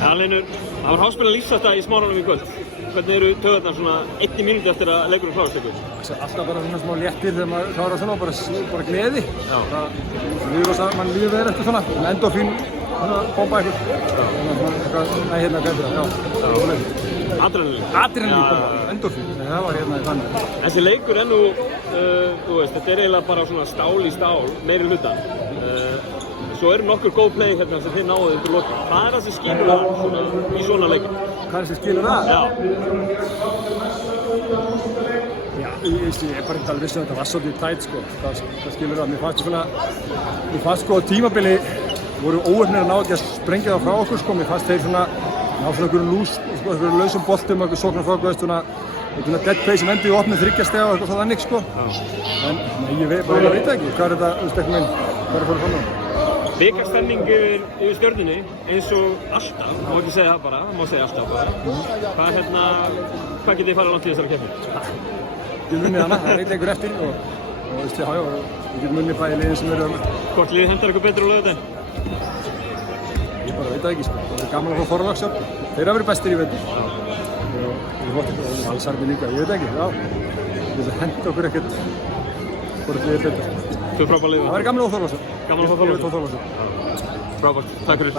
Linur, það var háspilað lífsætta í Smáranum í kvöld. Hvernig eru töðarnar svona 1 mínúti eftir að leikurinn klárast ykkur? Alltaf bara svona smá léttir þegar maður klárar svona og bara gleði. Man líður verið eftir svona, endorfín bomba ykkur. Hérna gæti það, Adrenalín? Adrenalín bomba, endorfín, það var hérna í þannig. Þessi leikur nú, þú veist, þetta eiginlega bara svona stál í stál, meiri hluta. Svo eru nokkur góð play hérna sem þið náðu undir lokin. Hvað er það sem skilur það í svona leikum? Hvað er það sem skilur það? Já, ég er bara ekki alveg viss að þetta var svolítið tætt sko. Það skilur það. Mér fannst sko tímabili voru óheppnir að ná ekki að sprengja það frá okkur sko. Mér fannst þeir svona ná svona einhverjum lausum boltum og einhverjum sóknar frá okkur, svona dead play sem endið í opnið 3 stiga og eitthvað þannig sko. En ég veit ekki, hvað er þetta, hvað er fóru fram á? Bikarstemning yfir Stjörnunni, eins og alltaf, má ekki segja það bara, má segja alltaf bara. Hvað getið þið farið langt í þessari keppni? Við getum unnið hana, það er 1 leikur eftir og við getum unnið bæði liðin sem eru Hvort liðið hendar ykkur betur á laugardaginn? Ég bara veit það ekki sko, það er gaman að fá Þorlákshöfn. Þeir hafa verið bestir í vetur. Og Valsarmi líka, ég veit ekki, við getum hent okkur ekkert hvort liðið betur. Þú er frábær liðið. Það væri gaman að fá Þorlákshöfn. Gaman að fá Þorlákshöfn. Frábært, takk fyrir.